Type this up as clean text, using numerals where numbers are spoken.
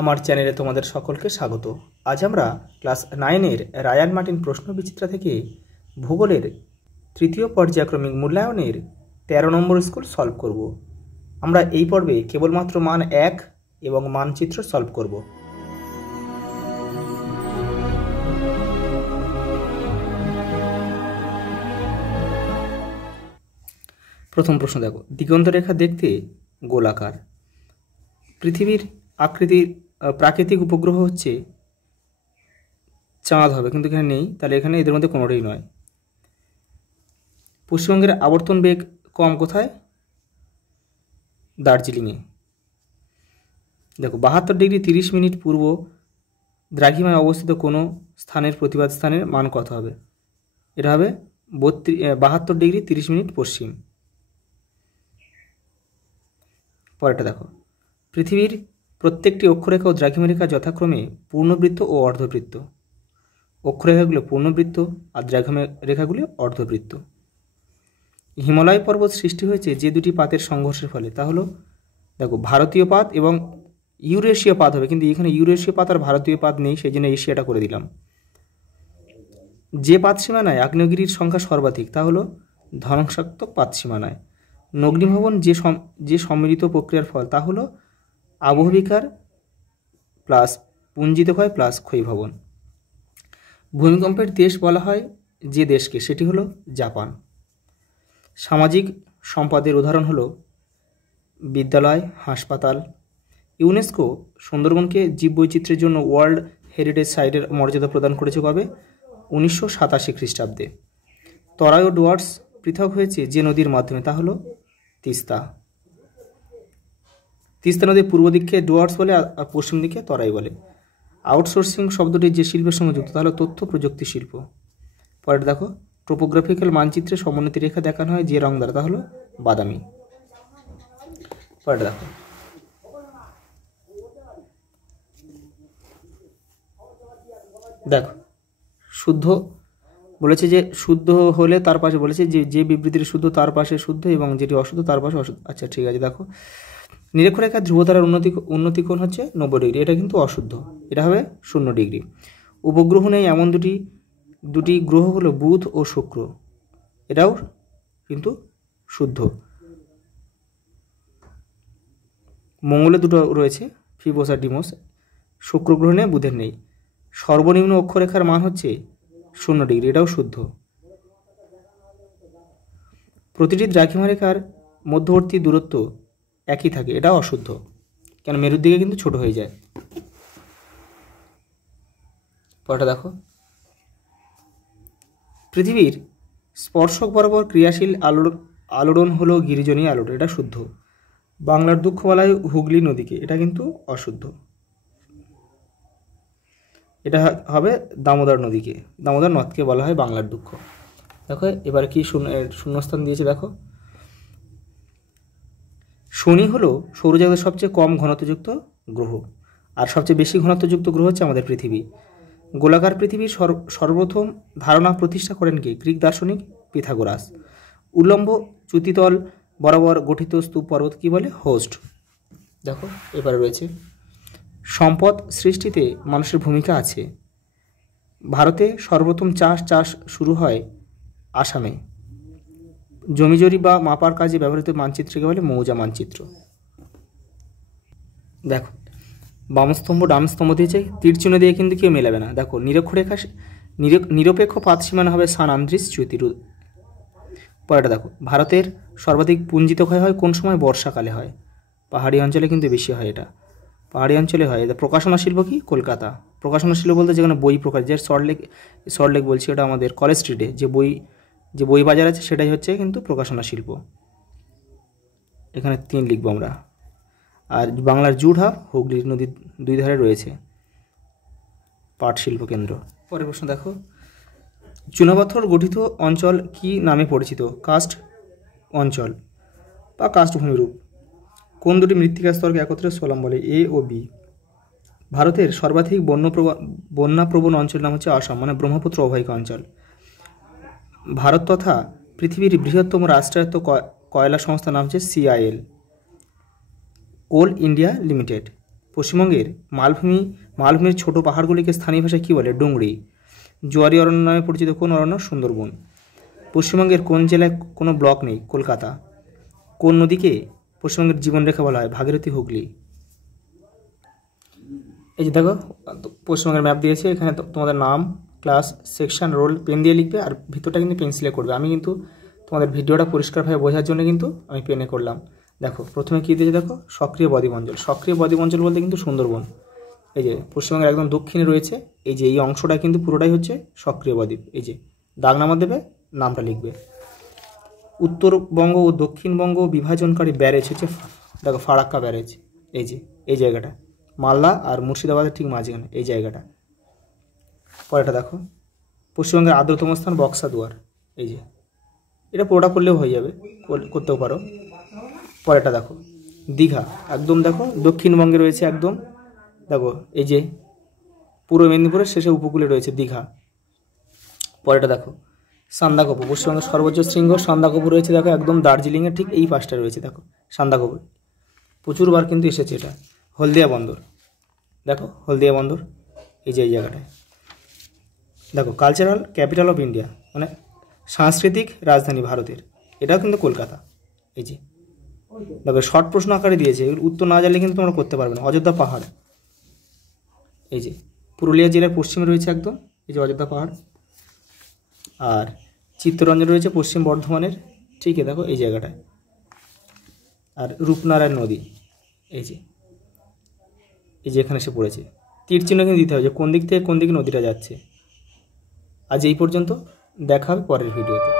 আমার চ্যানেলে তোমাদের সকলকে স্বাগত। আজ আমরা ক্লাস 9-এর রায়ান মার্টিন প্রশ্নবিচিত্রা থেকে ভূগোলের তৃতীয় পর্যায়ক্রমিক মূল্যায়নের 13 নম্বর স্কুল সলভ করব। আমরা এই পর্বে কেবলমাত্র মান 1 এবং মানচিত্র সলভ করব। প্রথম প্রশ্ন দেখো, দিগন্ত রেখা দেখতে গোলাকার। পৃথিবীর আকৃতির প্রাকৃতিক উপগ্রহ হচ্ছে চাঁদ হবে, কিন্তু এখানে নেই, তাহলে এখানে এদের মধ্যে কোনোটাই নয়। পশ্চিমবঙ্গের আবর্তন বেগ কম কোথায়? দার্জিলিংয়ে। দেখো 72 ডিগ্রি 30 মিনিট পূর্ব দ্রাঘিমায় অবস্থিত কোনো স্থানের প্রতিবাদ স্থানের মান কত হবে? এটা হবে 72 ডিগ্রি 30 মিনিট পশ্চিম। পরেরটা দেখো, পৃথিবীর প্রত্যেকটি অক্ষরেখা ও দ্রাঘিমারেখা যথাক্রমে পূর্ণবৃত্ত ও অর্ধবৃত্ত। অক্ষরেখাগুলো পূর্ণবৃত্ত আর দ্রাঘিমারেখাগুলি অর্ধবৃত্ত। হিমালয় পর্বত সৃষ্টি হয়েছে যে দুটি পাতের সংঘর্ষের ফলে, তা হলো দেখো ভারতীয় পাত এবং ইউরেশীয় পাত হবে, কিন্তু এখানে ইউরেশীয় পাত আর ভারতীয় পাত নেই, সেই জন্য এশিয়াটা করে দিলাম। যে পাত সীমানায় আগ্নেয়গিরির সংখ্যা সর্বাধিক, তা হলো ধ্বংসাত্মক পাত সীমানায়। অগ্নিভবন যে সম্মিলিত প্রক্রিয়ার ফল, তা হলো আবহবিকার প্লাস পুঞ্জিত ক্ষয় প্লাস ক্ষয়ীভবন। ভূমিকম্পের দেশ বলা হয় যে দেশকে, সেটি হলো জাপান। সামাজিক সম্পদের উদাহরণ হলো বিদ্যালয়, হাসপাতাল। ইউনেস্কো সুন্দরবনকে জীববৈচিত্র্যের জন্য ওয়ার্ল্ড হেরিটেজ সাইটের মর্যাদা প্রদান করেছে কবে? 1987 খ্রিস্টাব্দে। তরাই ও ডুয়ার্স পৃথক হয়েছে যে নদীর মাধ্যমে, তা হলো তিস্তা। তিস্তা নদীর পূর্ব দিকে ডুয়ার্স বলে আর পশ্চিম দিকে তরাই বলে। আউটসোর্সিং শব্দটি যে শিল্পের সঙ্গে যুক্ত, তা হলো তথ্য প্রযুক্তি শিল্প। পরে দেখো, টোপোগ্রাফিক্যাল মানচিত্রে সমোন্নতি রেখা দেখানো হয় যে রং দ্বারা, তা হলো বাদামি। পরে দেখো, শুদ্ধ বলেছে যে শুদ্ধ হলে তার পাশে বলেছে যে বিবৃতির শুদ্ধ তার পাশে শুদ্ধ এবং যেটি অশুদ্ধ তার পাশে অশুদ্ধ। আচ্ছা ঠিক আছে, দেখো নিরক্ষরেখার ধ্রুবতারার উন্নতি কোণ হচ্ছে 90 ডিগ্রি, এটা কিন্তু অশুদ্ধ, এটা হবে 0 ডিগ্রি। উপগ্রহ নেই এমন দুটি গ্রহ হলো বুধ ও শুক্র, এটাও কিন্তু শুদ্ধ। মঙ্গলে দুটো রয়েছে, ফিবোস আর ডিমোস। শুক্র গ্রহ নেই, বুধের নেই। সর্বনিম্ন অক্ষরেখার মান হচ্ছে 0 ডিগ্রি, এটাও শুদ্ধ। প্রতিটি দ্রাঘিমারেখার মধ্যবর্তী দূরত্ব একই থাকে, এটাও অশুদ্ধ, কেন মেরুর দিকে কিন্তু ছোট হয়ে যায়। পরটা দেখো, পৃথিবীর স্পর্শক বরাবর ক্রিয়াশীল আলোড়ন হলো গিরিজনী আলোড়ন, এটা শুদ্ধ। বাংলার দুঃখ বলা হয় হুগলি নদীকে, এটা কিন্তু অশুদ্ধ, এটা হবে দামোদর নদীকে, দামোদর নদকে বলা হয় বাংলার দুঃখ। দেখো এবার কি শূন্যস্থান দিয়েছে, দেখো শনি হলো সৌরজগতের সবচেয়ে কম ঘনত্বযুক্ত গ্রহ, আর সবচেয়ে বেশি ঘনত্বযুক্ত গ্রহ হচ্ছে আমাদের পৃথিবী। গোলাকার পৃথিবীর সর্বপ্রথম ধারণা প্রতিষ্ঠা করেন কি? গ্রিক দার্শনিক পিথাগোরাস। উল্লম্ব চ্যুতিতল বরাবর গঠিত স্তূপ পর্বত কি বলে? হোস্ট। দেখো এবারে রয়েছে সম্পদ সৃষ্টিতে মানুষের ভূমিকা আছে। ভারতে সর্বপ্রথম চাষ শুরু হয় আসামে। জমিজরি বা মাপার কাজে ব্যবহৃত মানচিত্রকে বলে মৌজা মানচিত্র। দেখো বাম স্তম্ভ ডান স্তম্ভ দিয়েছে, তীর চিহ্ন দিয়ে কিন্তু কেউ মেলাবে না। দেখো নিরপেক্ষ পাত সীমানা হবে সান আন্দ্রিস চ্যুতি। পরেটা দেখো, ভারতের সর্বাধিক পুঞ্জিত ক্ষয় হয় কোন সময়? বর্ষাকালে হয়। পাহাড়ি অঞ্চলে কিন্তু বেশি হয়, এটা পাহাড়ি অঞ্চলে হয়। এটা প্রকাশনা শিল্প কি? কলকাতা। প্রকাশনা শিল্প বলতে যেখানে বই প্রকাশ, যে সল্টলেক বলছি, ওটা আমাদের কলেজ স্ট্রিটে যে বই বাজার আছে, সেটাই হচ্ছে কিন্তু প্রকাশনা শিল্প। এখানে 3 লিখবো আমরা। আর বাংলার জুড়হাট হুগলি নদীর 2 ধারে রয়েছে পাট শিল্প কেন্দ্র। পরের প্রশ্ন দেখো, চুনাপাথর গঠিত অঞ্চল কি নামে পরিচিত? কাস্ট অঞ্চল বা কাস্ট ভূমিরূপ। কোন দুটি মৃত্তিকা স্তরকে একত্রে সোলাম বলে? এ ও বি। ভারতের সর্বাধিক বন্যাপ্রবণ অঞ্চলের নাম হচ্ছে আসাম, মানে ব্রহ্মপুত্র অববাহিকা অঞ্চল। ভারত তথা পৃথিবীর বৃহত্তম রাষ্ট্রায়ত্ত কয়লা সংস্থার নাম হচ্ছে CIL, কোল ইন্ডিয়া লিমিটেড। পশ্চিমবঙ্গের মালভূমির ছোট পাহাড়গুলিকে স্থানীয় ভাষায় কী বলে? ডুংরি। জোয়ারি অরণ্য নামে পরিচিত কোন অরণ্য? সুন্দরবন। পশ্চিমবঙ্গের কোন জেলায় কোনো ব্লক নেই? কলকাতা। কোন নদীকে পশ্চিমবঙ্গের জীবনরেখা বলা হয়? ভাগীরথী, হুগলি। এই যে দেখো পশ্চিমবঙ্গের ম্যাপ দিয়েছে, এখানে তোমাদের নাম, ক্লাস, সেকশন, রোল পেন দিয়ে লিখবে, আর ভিতরটা কিন্তু পেন্সিলে করবে। আমি কিন্তু তোমাদের ভিডিওটা পরিষ্কারভাবে বোঝার জন্য কিন্তু আমি পেনে করলাম। দেখো প্রথমে কী দিয়েছে দেখো, সক্রিয় বদ্বীপ অঞ্চল। সক্রিয় বদ্বীপ অঞ্চল বলতে কিন্তু সুন্দরবন। এই যে পশ্চিমবঙ্গের একদম দক্ষিণে রয়েছে, এই যে এই অংশটা কিন্তু পুরোটাই হচ্ছে সক্রিয় বদ্বীপ। এই যে দাগ নামা দেবে, নামটা লিখবে। উত্তরবঙ্গ ও দক্ষিণবঙ্গ বিভাজনকারী ব্যারেজ হচ্ছে দেখো ফারাক্কা ব্যারেজ। এই যে এই জায়গাটা মালদা আর মুর্শিদাবাদের ঠিক মাঝখানে এই জায়গাটা। পরেরটা দেখো, পশ্চিমবঙ্গের আর্দ্রতম স্থান বক্সা দুয়ার। এই যে এটা পুরোটা করলেও হয়ে যাবে, করতেও পারো। পরেরটা দেখো, দীঘা, একদম দেখো দক্ষিণবঙ্গে রয়েছে একদম। দেখো এই যে পূর্ব মেদিনীপুরের শেষে উপকূলে রয়েছে দীঘা। পরেরটা দেখো, সান্দাকফু, পশ্চিমবঙ্গের সর্বোচ্চ শৃঙ্গ সান্দাকফু রয়েছে দেখো একদম দার্জিলিংয়ের ঠিক এই পাশটা রয়েছে দেখো সান্দাকফু। প্রচুরবার কিন্তু এসেছে এটা। হলদিয়া বন্দর, দেখো হলদিয়া বন্দর এই যে এই জায়গাটায়। দেখো কালচারাল ক্যাপিটাল অফ ইন্ডিয়া, মানে সাংস্কৃতিক রাজধানী ভারতের, এটাও কিন্তু কলকাতা। এই যে দেখো শর্ট প্রশ্ন আকারে দিয়েছে, এগুলো উত্তর না জানলে কিন্তু তোমরা করতে পারবে না। অযোধ্যা পাহাড়, এই যে পুরুলিয়া জেলার পশ্চিমে রয়েছে একদম, এই যে অযোধ্যা পাহাড়। আর চিত্তরঞ্জন রয়েছে পশ্চিম বর্ধমানের, ঠিক দেখো এই জায়গাটায়। আর রূপনারায়ণ নদী, এই যে এখানে এসে পড়েছে। তীর চিহ্ন কিন্তু দিতে হবে যে কোন দিক থেকে কোন দিকে নদীটা যাচ্ছে। আজ এই পর্যন্ত, দেখা হবে পরের ভিডিওতে।